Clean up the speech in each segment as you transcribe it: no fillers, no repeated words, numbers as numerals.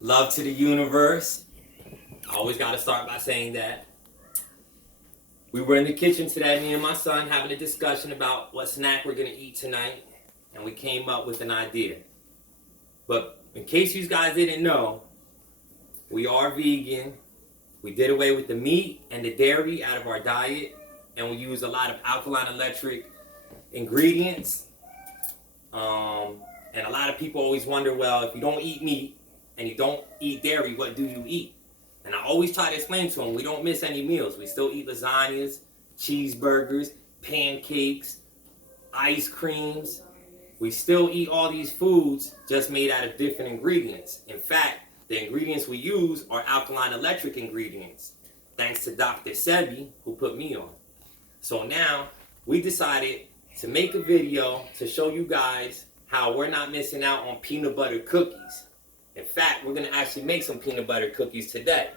Love to the universe. I always got to start by saying that. We were in the kitchen today, me and my son, having a discussion about what snack we're going to eat tonight, and we came up with an idea. But in case you guys didn't know, we are vegan. We did away with the meat and the dairy out of our diet, and we use a lot of alkaline electric ingredients. And a lot of people always wonder, well, if you don't eat meat and you don't eat dairy, what do you eat? And I always try to explain to them, we don't miss any meals. We still eat lasagnas, cheeseburgers, pancakes, ice creams. We still eat all these foods just made out of different ingredients. In fact, the ingredients we use are alkaline electric ingredients, thanks to Dr. Sebi, who put me on. So now we decided to make a video to show you guys how we're not missing out on peanut butter cookies. In fact, we're gonna actually make some peanut butter cookies today.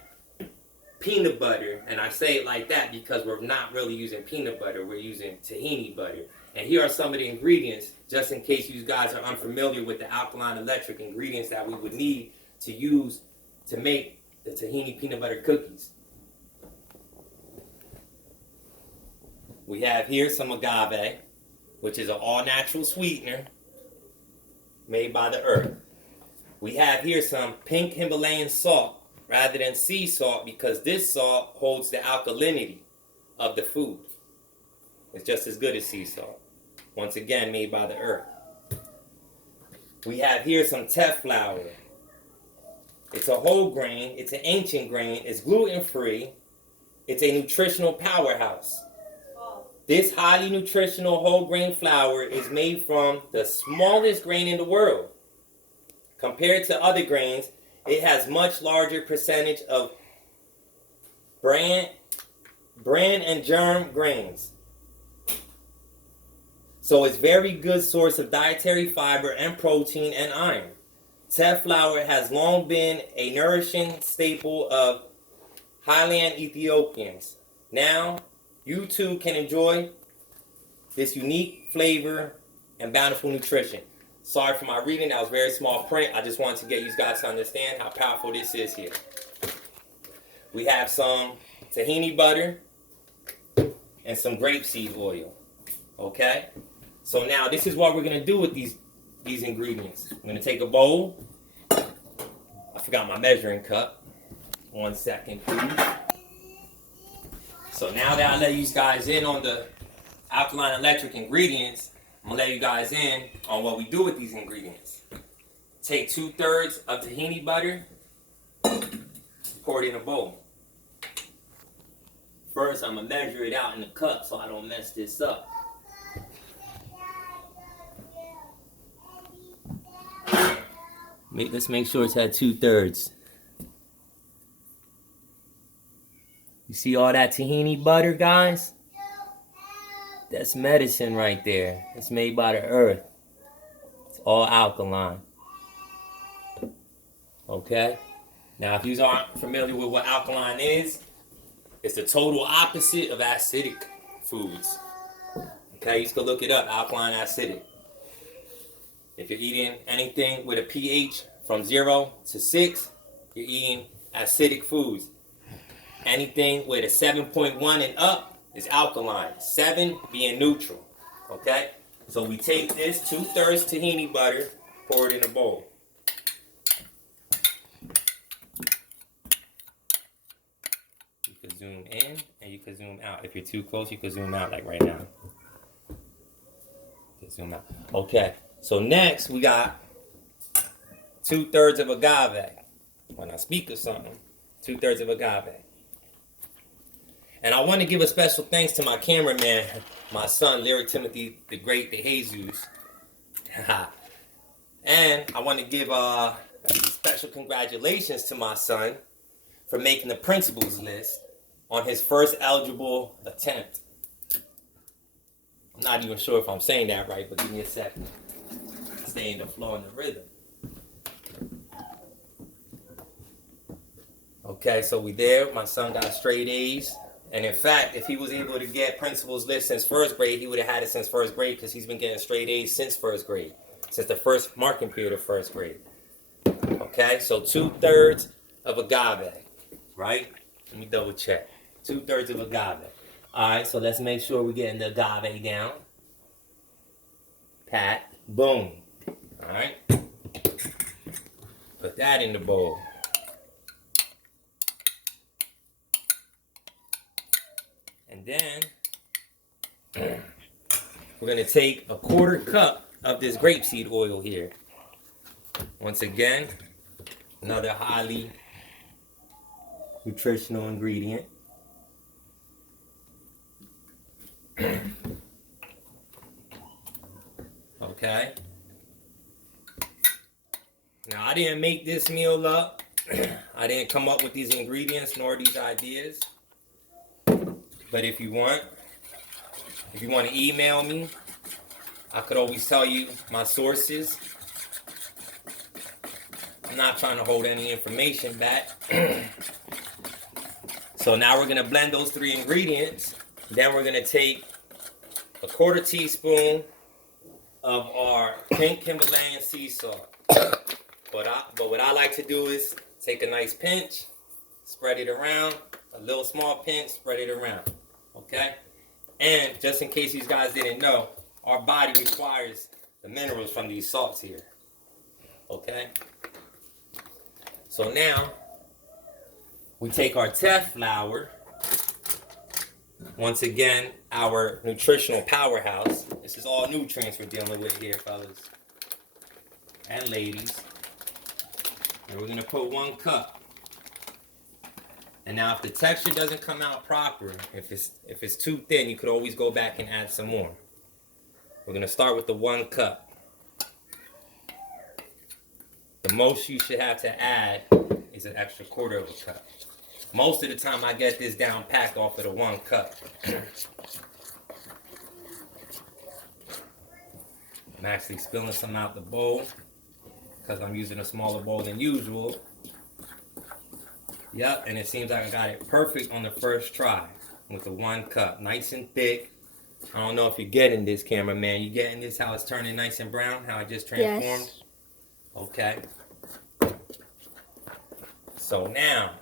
Peanut butter, and I say it like that because we're not really using peanut butter, we're using tahini butter. And here are some of the ingredients, just in case you guys are unfamiliar with the alkaline electric ingredients that we would need to use to make the tahini peanut butter cookies. We have here some agave, which is an all-natural sweetener made by the earth. We have here some pink Himalayan salt rather than sea salt because this salt holds the alkalinity of the food. It's just as good as sea salt. Once again, made by the earth. We have here some teff flour. It's a whole grain. It's an ancient grain. It's gluten-free. It's a nutritional powerhouse. This highly nutritional whole grain flour is made from the smallest grain in the world. Compared to other grains, it has much larger percentage of bran and germ grains. So it's very good source of dietary fiber and protein and iron. Teff flour has long been a nourishing staple of highland Ethiopians. Now, you too can enjoy this unique flavor and bountiful nutrition. Sorry for my reading, that was very small print. I just wanted to get you guys to understand how powerful this is here. We have some tahini butter and some grapeseed oil. Okay? So now this is what we're going to do with these ingredients. I'm going to take a bowl. I forgot my measuring cup. 1 second, please. So now that I let you guys in on the alkaline electric ingredients, I'm going to let you guys in on what we do with these ingredients. Take 2/3 of tahini butter, pour it in a bowl. First, I'm going to measure it out in the cup so I don't mess this up. Let's make sure it's at 2/3. You see all that tahini butter, guys? That's medicine right there. It's made by the earth. It's all alkaline. Okay? Now, if you aren't familiar with what alkaline is, it's the total opposite of acidic foods. Okay? You can look it up, alkaline acidic. If you're eating anything with a pH from 0 to 6, you're eating acidic foods. Anything with a 7.1 and up is alkaline. 7 being neutral. Okay? So we take this 2/3 tahini butter, pour it in a bowl. You can zoom in and you can zoom out. If you're too close, you can zoom out like right now. You can zoom out. Okay. So next we got 2/3 of agave. When I speak of something, 2/3 of agave. And I want to give a special thanks to my cameraman, my son, Lyric Timothy the Great, the Jesus. And I want to give a special congratulations to my son for making the principals list on his first eligible attempt. I'm not even sure if I'm saying that right, but give me a second. Stay in the flow and the rhythm. Okay, so we there. My son got straight A's. And in fact, if he was able to get principal's list since first grade, he would have had it since first grade because he's been getting straight A's since first grade, since the first marking period of first grade. Okay, so 2/3 of agave, right? Let me double check. 2/3 of agave. All right, so let's make sure we're getting the agave down. Pat, boom. All right, put that in the bowl. And then we're gonna take a 1/4 cup of this grapeseed oil here. Once again, another highly nutritional ingredient. Okay. Now, I didn't make this meal up. I didn't come up with these ingredients nor these ideas. But if you want to email me, I could always tell you my sources. I'm not trying to hold any information back. So now we're going to blend those 3 ingredients. Then we're going to take a 1/4 teaspoon of our pink Himalayan sea salt. But what I like to do is take a nice pinch, spread it around, a little small pinch, spread it around. Okay? And just in case you guys didn't know, our body requires the minerals from these salts here. Okay? So now, we take our teff flour, once again, our nutritional powerhouse. This is all nutrients we're dealing with here, fellas and ladies. And we're gonna put 1 cup. And now if the texture doesn't come out proper, if it's too thin, you could always go back and add some more. We're gonna start with the 1 cup. The most you should have to add is an extra 1/4 of a cup. Most of the time I get this down packed off of the 1 cup. I'm actually spilling some out the bowl because I'm using a smaller bowl than usual. Yep, and it seems like I got it perfect on the first try with the 1 cup. Nice and thick. I don't know if you're getting this, cameraman. You getting this, how it's turning nice and brown? How it just transformed? Yes. Okay. So now,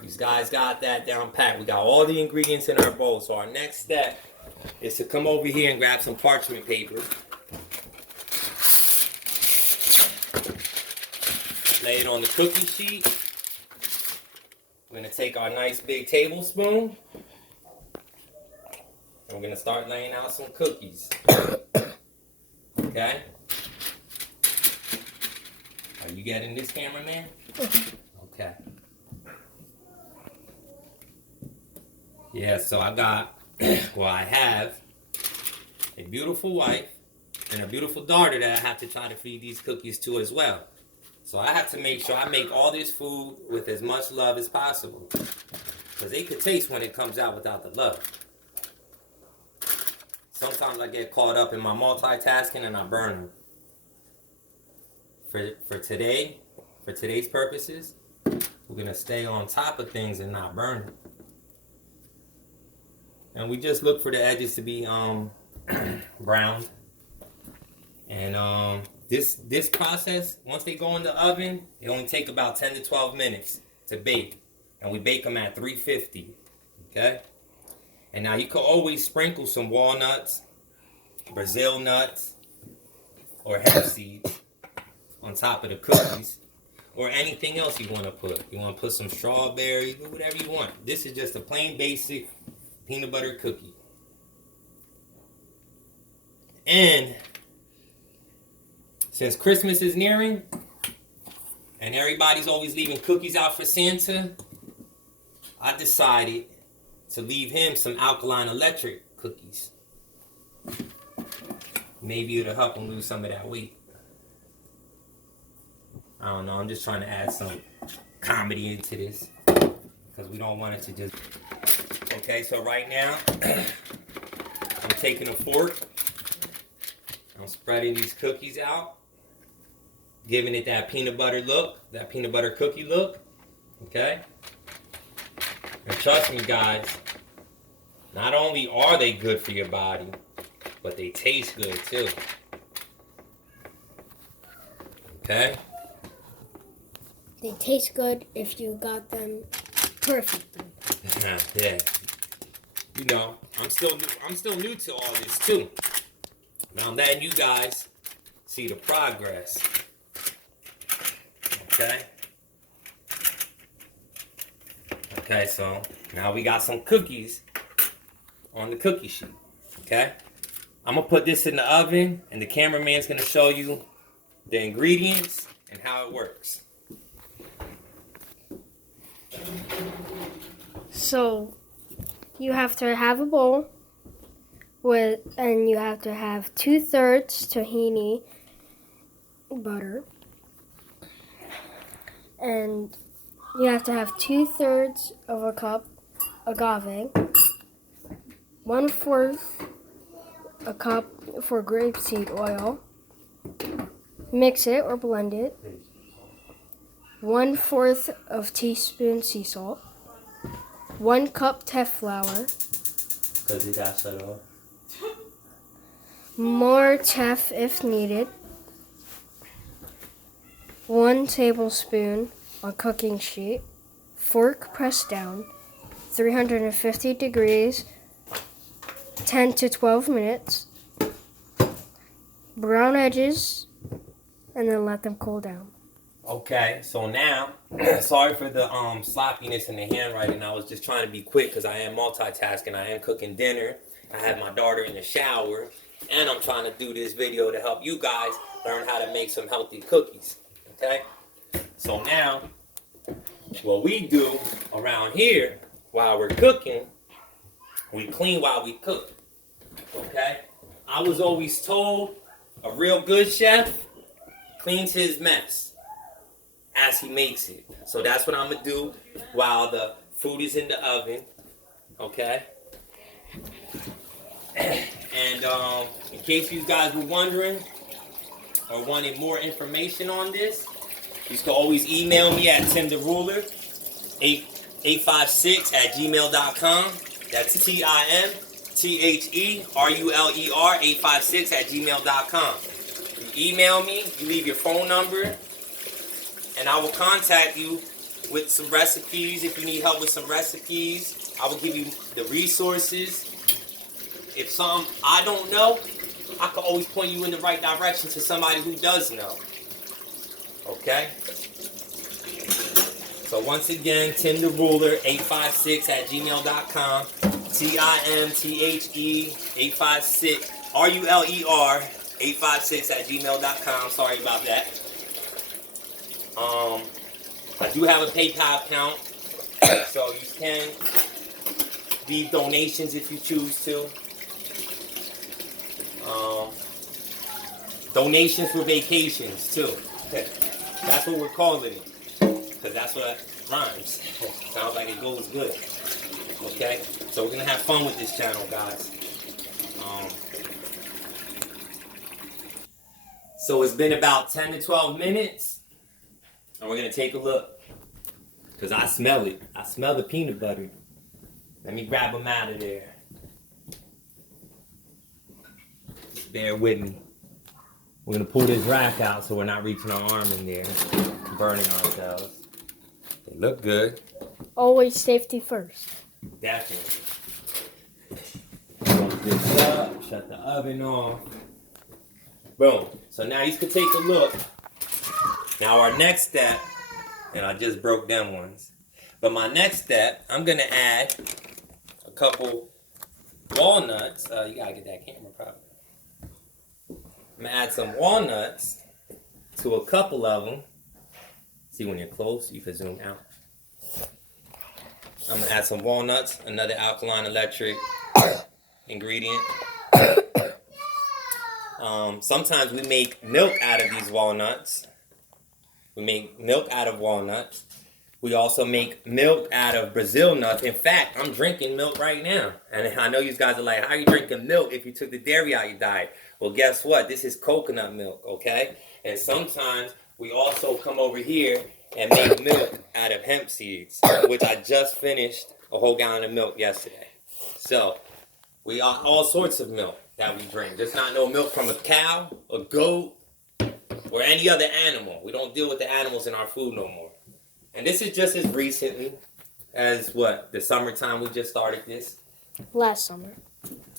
these guys got that down pat. We got all the ingredients in our bowl. So our next step is to come over here and grab some parchment paper. Lay it on the cookie sheet. We're going to take our nice big tablespoon. And we're going to start laying out some cookies. Okay? Are you getting this, cameraman? Okay. Yeah, so I have a beautiful wife and a beautiful daughter that I have to try to feed these cookies to as well. So I have to make sure I make all this food with as much love as possible. Because they could taste when it comes out without the love. Sometimes I get caught up in my multitasking and I burn them. For today's purposes, we're going to stay on top of things and not burn them. And we just look for the edges to be browned. And this process, once they go in the oven, it only take about 10 to 12 minutes to bake. And we bake them at 350. Okay? And now you can always sprinkle some walnuts, Brazil nuts, or hemp seeds on top of the cookies. Or anything else you want to put. You want to put some strawberries, whatever you want. This is just a plain basic peanut butter cookie. And since Christmas is nearing and everybody's always leaving cookies out for Santa, I decided to leave him some alkaline electric cookies. Maybe it'll help him lose some of that weight. I don't know, I'm just trying to add some comedy into this because we don't want it to just... Okay, so right now, I'm taking a fork, I'm spreading these cookies out, giving it that peanut butter look, that peanut butter cookie look, okay? And trust me, guys, not only are they good for your body, but they taste good too. Okay? They taste good if you got them perfectly. Yeah. You know, I'm still new to all this too. Now I'm letting you guys see the progress. Okay? Okay, so now we got some cookies on the cookie sheet. Okay? I'm gonna put this in the oven and the cameraman's gonna show you the ingredients and how it works. So you have to have a bowl and you have to have 2/3 tahini butter, and you have to have 2/3 of a cup agave, 1/4 a cup for grapeseed oil. Mix it or blend it. 1/4 of teaspoon sea salt. 1 cup teff flour. Because it got shut off. More teff if needed. 1 tablespoon on cooking sheet. Fork pressed down. 350 degrees. 10 to 12 minutes. Brown edges, and then let them cool down. Okay, so now, sorry for the sloppiness in the handwriting. I was just trying to be quick because I am multitasking. I am cooking dinner. I have my daughter in the shower, and I'm trying to do this video to help you guys learn how to make some healthy cookies. Okay, so now, what we do around here while we're cooking, we clean while we cook. Okay, I was always told a real good chef cleans his mess as he makes it. So that's what I'm gonna do while the food is in the oven. Okay? And in case you guys were wondering or wanted more information on this, you can always email me at timtheruler856@gmail.com. That's TIMTHERULER856@gmail.com. You email me, you leave your phone number, and I will contact you with some recipes. If you need help with some recipes, I will give you the resources. If some I don't know, I can always point you in the right direction to somebody who does know. Okay? So once again, timtheruler856@gmail.com. TIMTHERULER856@gmail.com. Sorry about that. I do have a PayPal account, so you can leave donations if you choose to. Donations for vacations too. That's what we're calling it, because that's what rhymes. Sounds like it goes good. Okay, so we're gonna have fun with this channel, guys. So it's been about 10 to 12 minutes. And we're going to take a look. Because I smell it. I smell the peanut butter. Let me grab them out of there. Bear with me. We're going to pull this rack out so we're not reaching our arm in there. Burning ourselves. They look good. Always safety first. Definitely. Close this up. Shut the oven off. Boom. So now you can take a look. Now our next step, and I just broke them ones, but my next step, I'm going to add a couple walnuts. You got to get that camera proper. I'm going to add some walnuts to a couple of them. See, when you're close, you can zoom out. I'm going to add some walnuts, another alkaline electric ingredient. Sometimes we make milk out of these walnuts. We make milk out of walnuts. We also make milk out of Brazil nuts. In fact, I'm drinking milk right now. And I know you guys are like, how are you drinking milk if you took the dairy out of your diet? Well, guess what? This is coconut milk, okay? And sometimes we also come over here and make milk out of hemp seeds, which I just finished a whole gallon of milk yesterday. So, we got all sorts of milk that we drink. Just not no milk from a cow, a goat, or any other animal. We don't deal with the animals in our food no more. And this is just as recently as what? The summertime we just started this. Last summer.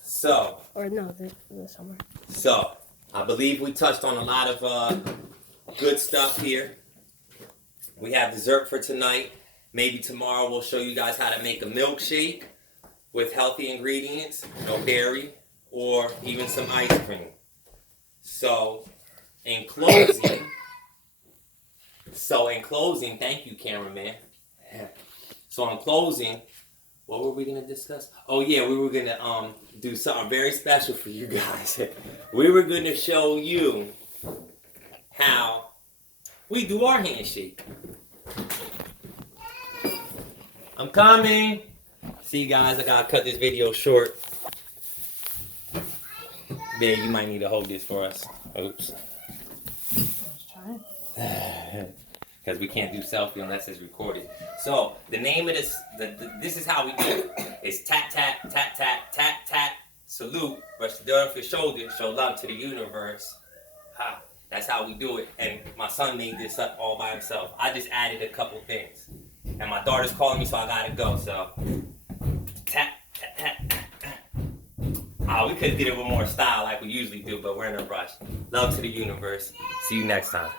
So. Or no, the summer. So, I believe we touched on a lot of good stuff here. We have dessert for tonight. Maybe tomorrow we'll show you guys how to make a milkshake with healthy ingredients, no dairy, or even some ice cream. So, in closing, thank you, cameraman. So, in closing, what were we going to discuss? Oh, yeah, we were going to do something very special for you guys. We were going to show you how we do our handshake. I'm coming. See, guys, I got to cut this video short. Babe, you might need to hold this for us. Oops. Let's try. Because we can't do selfie unless it's recorded. So, the name of this, this is how we do it. It's tap, tap, tap, tap, tap, tap, salute, brush the dirt off your shoulder, show love to the universe. Ha. That's how we do it. And my son made this up all by himself. I just added a couple things. And my daughter's calling me, so I gotta go. So, tap, tap, tap, tap. Oh, we could have did it with more style like we usually do, but we're in a rush. Love to the universe. See you next time.